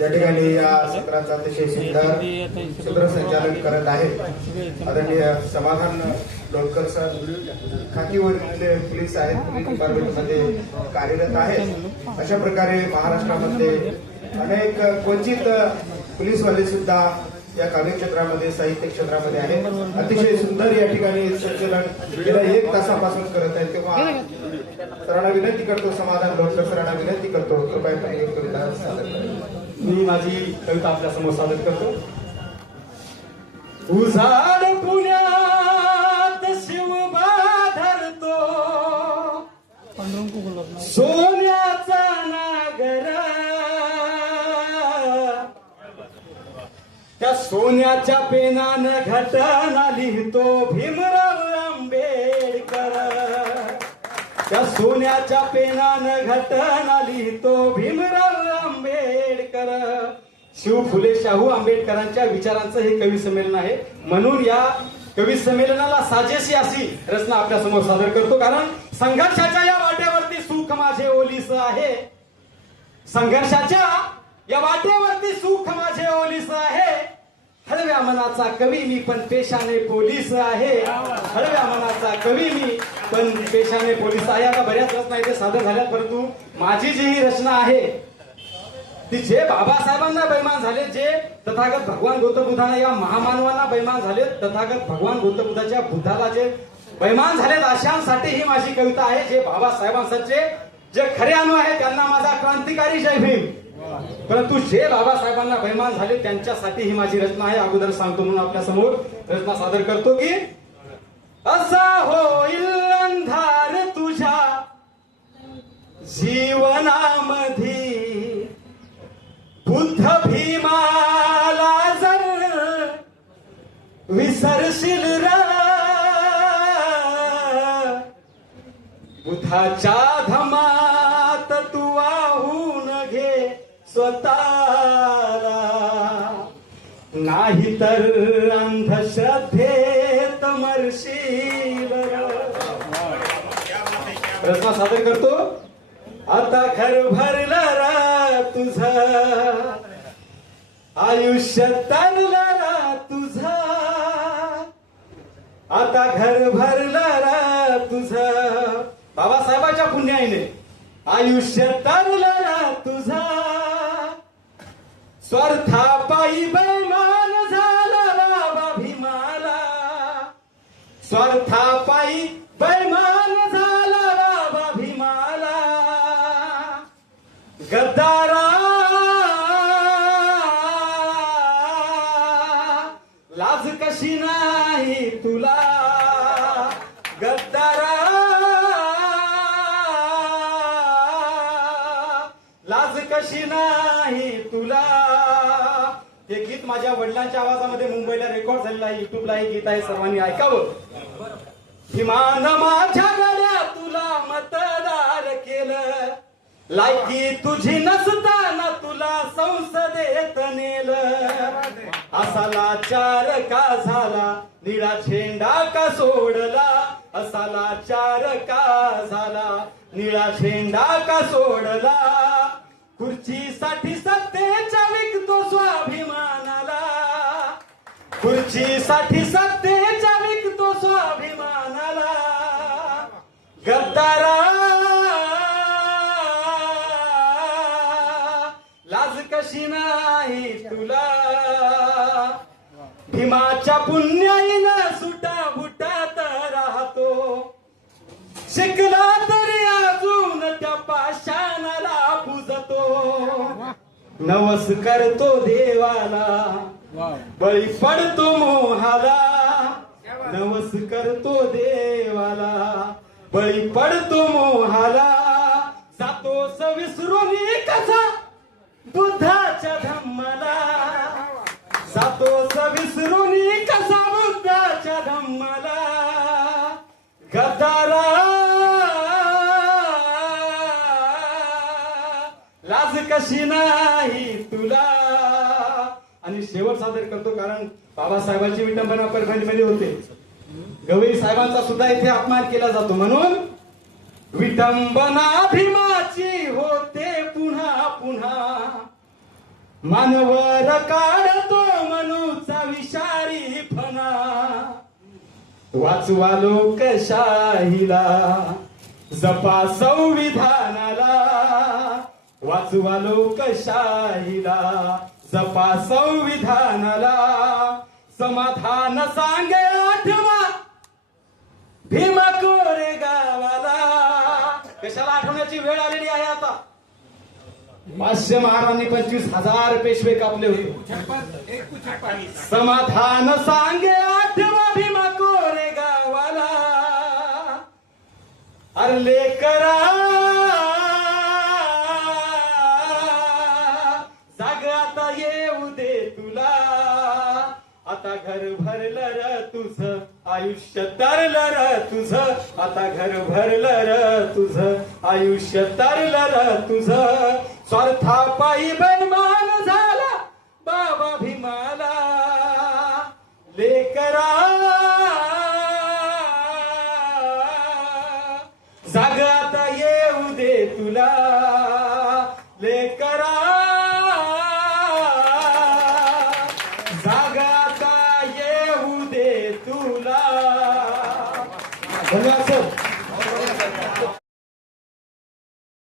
या ठिकाणी या सत्राचं अतिशय सुंदर सूत्रसंचालन करत आहेत. आदरणीय समाधान लोणकर सर खाकीवरील पोलीस आहेत पोलीस डिपार्टमेंटमध्ये कार्यरत आहेत. अशा प्रकारे महाराष्ट्रामध्ये अनेक क्वचित पोलीसवाले सुद्धा या काव्यक्षेत्रामध्ये साहित्य क्षेत्रामध्ये आहेत. अतिशय सुंदर या ठिकाणी संचलन गेल्या एक तासापासून करत आहेत. तेव्हा सरांना विनंती करतो समाधान लोणकर सरांना विनंती करतो. कृपया सादर करावी. मी माझी कविता आपल्यासमोर सादर करतो. उजाड पुण्यात शिवबा धरतो सोन्याचा नागर. त्या सोन्याच्या पेनानं घटना लिहितो भीमराव आंबेडकर. त्या सोन्याच्या पेनानं घटना लिहितो भीमराव शिव फुले शाहू आंबेडकरांच्या विचारांचं हे कवी संमेलन आहे. म्हणून या कवी संमेलनाला साजेशी अशी रचना आपल्यासमोर सादर करतो. कारण संघर्षाच्या या वाट्यावरती सुख माझे ओलीस आहे. संघर्षाच्या या वाट्यावरती सुख माझे ओलीस आहे. हळव्या मनाचा कवी मी पण पेशाने पोलीस आहे. हळव्या मनाचा कवी मी पण पेशाने पोलीस आहे. आता बऱ्याच रचना इथे सादर झाल्या परंतु माझी जी ही रचना आहे ती जे बाबासाहेबांना बैमान झाले जे तथागत भगवान गौतम बुद्धांना या महामानवांना बैमान झाले तथागत भगवान गौतम बुद्धाच्या बुद्धाला जे बैमान झालेत अशांसाठी ही माझी कविता आहे जे बाबासाहेबांचे जे खरे अनु आहे त्यांना माझा क्रांतिकारी जय भीम. परंतु जे बाबासाहेबांना बैमान झाले त्यांच्यासाठी ही माझी रचना आहे अगोदर सांगतो म्हणून आपल्यासमोर रचना सादर करतो की असा होईल अंधार तुझ्या जीवनामध्ये बुद्ध भीमाला जर विसरशील र बुद्धाच्या धमात तू वाहून घे स्वतःला. नाही तर अंधश्रद्धेत मरशील र. रचना सादर करतो. आता घर भरलं रा तुझ. आयुष्य तरलं तुझा. आता घर भरलं तुझा. बाबासाहेबाच्या पुण्याईने आयुष्य तरलं रा तुझा. स्वार्थापायी बैमान झाला बाबा भीमाला स्वार्था लाज कशी नाही तुला? गद्दारा. लाज कशी नाही तुला? हे गीत माझ्या वडिलांच्या आवाजामध्ये मुंबईला रेकॉर्ड झालेलं आहे. युट्यूबला हे गीत आहे सर्वांनी ऐकावं. हिमान माझ्या लायकी तुझी नसताना तुला संसदेत नेल. असा लाचार का झाला निळा झेंडा का सोडला? असा लाचार का झाला निळा झेंडा का सोडला? खुर्चीसाठी सत्तेच्या विकतो स्वाभिमानाला. खुर्चीसाठी सत्ते पुण्याईन सुटा बुटात राहतो. शिकला तरी अजून त्या पाषाणाला पुजतो. नवस करतो देवाला बळी पडतो मोहाला. नवस करतो देवाला बळी पडतो मोहाला. जातो विसरून कसा बुद्धाच्या धम्माला. गदारा. लाज कशी नाही तुला? आणि शेवट सादर करतो कारण बाबासाहेबांची विटंबना परभणीमध्ये होते. गवई साहेबांचा सुद्धा इथे अपमान केला जातो. म्हणून विटंबना भीमाची होते पुन्हा पुन्हा. मानवर काढतो वाचवा लोकशाहीला जपा संविधानाला. वाचवा लोकशाहीला जपा संविधानाला. समाधान सांगे आठवा. भीमा कोरे गावाला. कशाला आठवण्याची वेळ आलेली आहे आता? पाचशे महाराजांनी पंचवीस हजार पेशवे कापले होते. समाधान सांगे आठवा भीमा अरले करा जाग येऊ दे तुला. आता घर भरलं र तुझ आयुष्य तरलं र तुझ. आता घर भरलं र तुझ आयुष्य तरलं र तुझ. स्वार्था पायी बैमान झाला बाबा भीमाला दे लेकरा. जाग आता येऊ दे तुला.